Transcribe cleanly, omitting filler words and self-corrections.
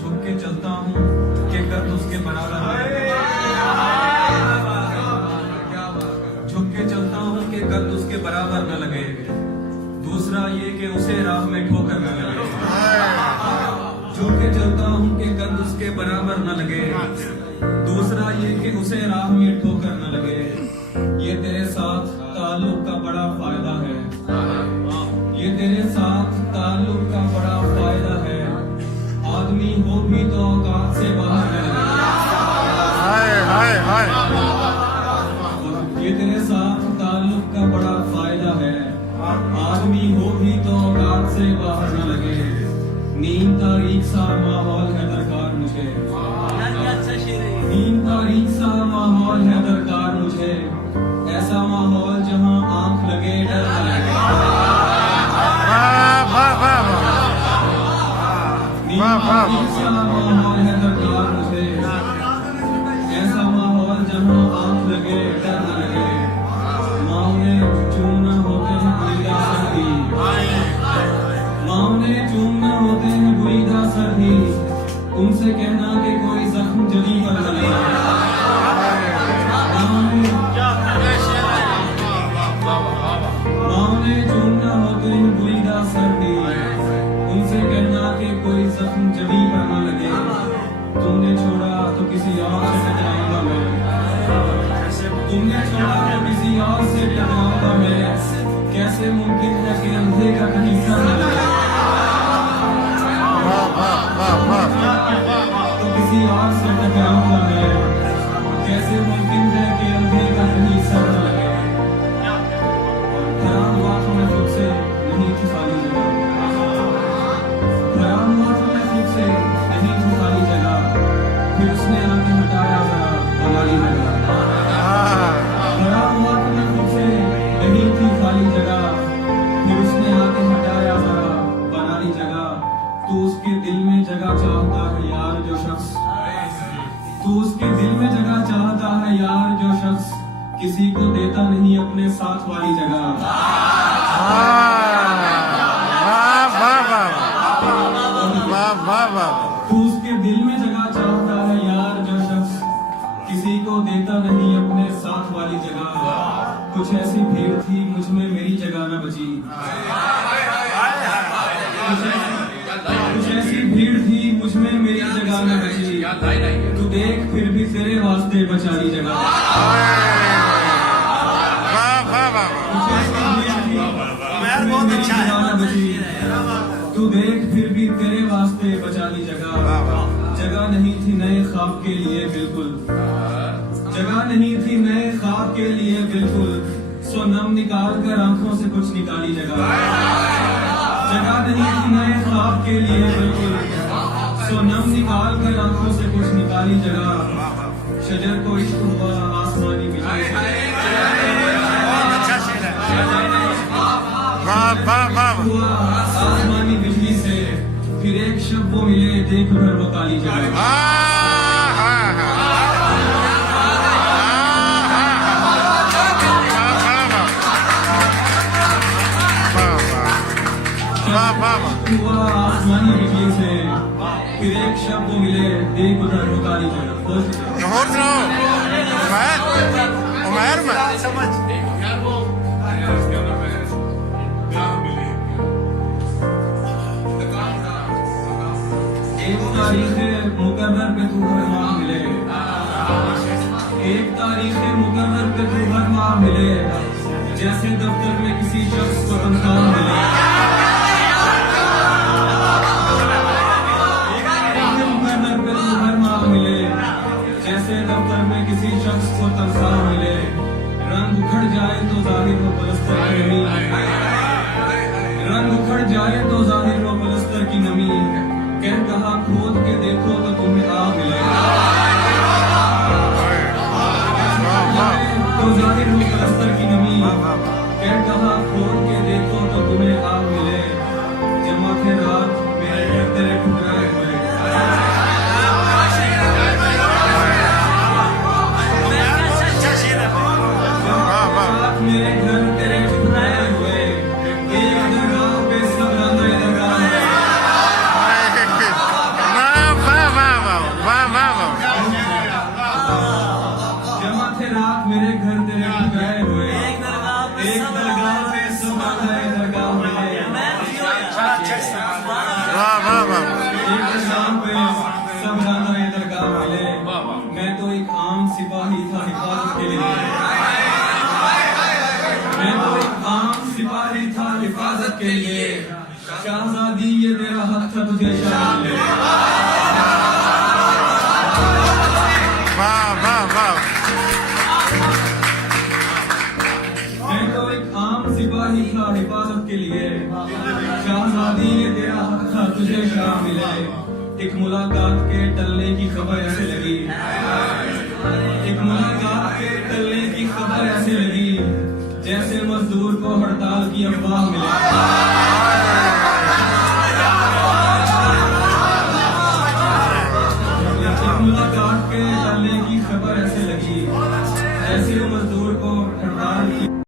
झुक के चलता हूँ कि कद उसके बराबर झुक के चलता हूँ कि कद उसके बराबर न लगे। दूसरा ये कि उसे राह में ठोकर न लगे। झुक के चलता हूँ कि कद उसके बराबर न लगे। दूसरा ये कि उसे राह में ठोकर न लगे। ये तेरे साथ ताल्लुक का बड़ा फायदा है। ये तेरे साथ ताल्लुक का बड़ा फायदा है। आदमी हो भी तो औकात से बाहर न लगे। ये तेरे साथ ताल्लुक का बड़ा फायदा है। आदमी हो भी तो औकात से बाहर न लगे। नींद तारीख सा माहौल है दरकार मुझे। नींद तारीख सा माहौल है दरकार मुझे। ऐसा माहौल जहां आंख लगे डर न लगे। नींद तारीख सा माहौल है दरकार मुझे। ऐसा माहौल जहां आंख लगे डर न लगे। मामले चूमना होते हैं बुरीदा सर्दी। मामले चूमना होते हैं बुरीदा सर्दी। उनसे कहना कि कोई जख्म जली पर न लगे। मामले चूमना होते हैं बुरीदा सर्दी। उनसे कहना कि कोई जख्म जली पर न लगे। तुमने छोड़ा तो किसी और से टकराऊंगा मैं। तुमने छोड़ा तो किसी और से टकराऊंगा मैं। कैसे मुमकिन है कि अंधे का कहीं सर न लगे। तो किसी और से टकराऊंगा मैं। कैसे मुमकिन है कि अंधे का कहीं सर न लगे। खराब हुआ तो मैं खुद से नहीं थी खाली जगह। खराब हुआ तो मैं खुद से नहीं थी खाली जगह। फिर उसने आके हटाया जरा बनाली जगह। खराब हुआ तो मैं खुद से नहीं थी खाली जगह। फिर उसने आके हटाया जरा बनाली जगह। तू उसके दिल में जगह चाहता है यार जो शख्स। तू उसके दिल में जगह चाहता है यार जो शख्स। किसी को देता नहीं अपने साथ वाली जगह। तू उसके दिल में जगह चाहता है यार जो शख्स। किसी को देता नहीं अपने साथ वाली जगह। कुछ ऐसी भीड़ थी मुझमें मेरी जगह न बची। कुछ ऐसी भीड़ थी मुझमें मेरी जगह न बची। तू देख फिर भी तेरे वास्ते बचा ली जगह। बहुत अच्छा है। तू देख फिर भी तेरे वास्ते बचा ली जगह। जगह नहीं थी नए ख्वाब के लिए बिल्कुल। जगह नहीं थी नए ख्वाब के लिए बिल्कुल। सो नम निकाल कर आंखों से कुछ निकाली जगह। जगह नहीं थी नए ख्वाब के लिए बिल्कुल। सो नम निकाल कर आंखों से कुछ निकाली जगह। शजर को इश्क हुआ आसमानी बिजली से। हुआ आसमानी बिजली से। फिर एक शब वो मिले देख भर वो काली जगह। हुआ आसमानी बिजली से। फिर एक शब वो मिले देख भर वो काली जगह। एक तारीख मुकर्रर पे तू हर माह मिले। एक तारीख मुकर्रर पे तू हर माह मिले। जैसे दफ्तर में किसी शख्स को तनख्वाह मिले। मुकर्रर पे तू हर माह मिले। जैसे दफ्तर में किसी शख्स को तनख्वाह मिले। रंग उखड़ जाए तो जाहिर हो पलस्तर की नमी। रंग उखड़ जाए तो जाहिर हो पलस्तर की नमी। कह कहा खोद के देखो तो तुम्हें आ मिले। तो जाहिर हो पलस्तर की नमी। कह कहा खोद के देखो तो तुम्हें आ मिले। जमा थे रात मेरे तेरे ठुकराए हुए। मेरे घर तेरे ठुकराए हुए। एक दरगाह पे सब रंग लगा वाह वाह वाह। एक शाम पे सब राना दरगाह मिले, मैं तो एक आम सिपाही था हिफाजत के लिए, मैं तो एक आम सिपाही था हिफाजत के लिए, शहजादी ये तेरा हक था तुझे शान ले। वाह वाह वाह। मैं तो एक आम सिपाही था हिफाजत के लिए, शहजादी ये तेरा हक था तुझे शान मिले। एक मुलाकात के टलने की खबर ऐसे लगी, एक मुलाकात के टलने की खबर ऐसे लगी, जैसे मजदूर को हड़ताल की अफवाह मिले। एक मुलाकात के टलने की खबर ऐसे लगी, जैसे मजदूर को